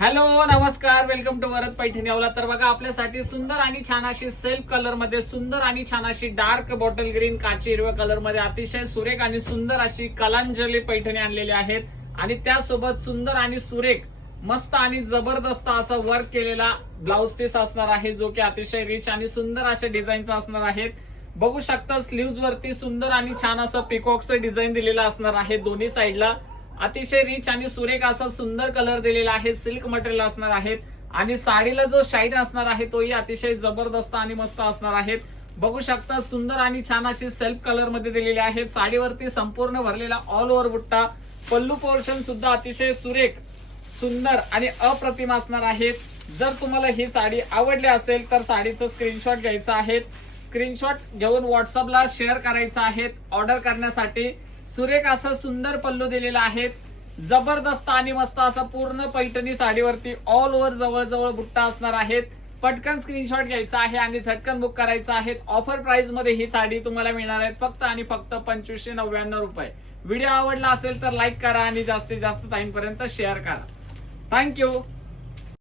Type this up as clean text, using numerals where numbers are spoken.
Hello नमस्कार, welcome to Varad Paithani अवला. तर बघा आपल्यासाठी सुंदर आणि छान अशी सेल्फ कलर मध्ये सुंदर आणि छान अशी डार्क बॉटल ग्रीन काची हिरव्या कलर मध्ये अतिशय सुरेख आणि सुंदर अशी कलांजली पैठणी आणलेली आहेत. आणि त्यासोबत सुंदर आणि सुरेख मस्त आणि जबरदस्त असा वर्क केलेला ब्लाउज पीस असणार आहे, जो की अतिशय रिच आणि सुंदर अशा डिझाईनचा असणार आहे. बघू शकता स्लीव्ज वरती सुंदर आणि छान असं पिकॉकचं डिझाईन दिलेलं असणार आहे. दोन्ही साईडला अतिशय रिच आणि सुरेख असा सुंदर कलर दिलेला आहे. सिल्क मटेरियल असणार आहेत आणि साडीला जो शाईन असणार आहे तोही अतिशय जबरदस्त आणि मस्त असणार आहेत. बघू शकता सुंदर आणि छान अशी सेल्फ कलर मध्ये दिलेली आहेत. साडीवरती संपूर्ण भरलेला ऑल ओव्हर बुट्टा, पल्लू पोर्शन सुद्धा अतिशय सुरेख सुंदर आणि अप्रतिम असणार आहेत. जर तुम्हाला ही साडी आवडली असेल तर साडीचं स्क्रीनशॉट घ्यायचं आहे. स्क्रीनशॉट घेऊन व्हॉट्सअपला शेअर करायचं आहे. ऑर्डर करण्यासाठी सुरेख असं सुंदर पल्लू दिलेला आहे. जबरदस्त आणि मस्त असा पूर्ण पैठणी साडीवरती ऑल ओव्हर जवळ बुट्टा असणार आहेत. पटकन स्क्रीनशॉट घ्यायचा आहे आणि झटकन बुक करायचं आहे. ऑफर प्राइस मध्ये ही साडी तुम्हाला मिळणार आहे फक्त आणि फक्त 2599 रुपये. व्हिडिओ आवडला असेल तर लाईक करा आणि जास्तीत जास्त टाइम पर्यंत शेअर करा. थँक्यू.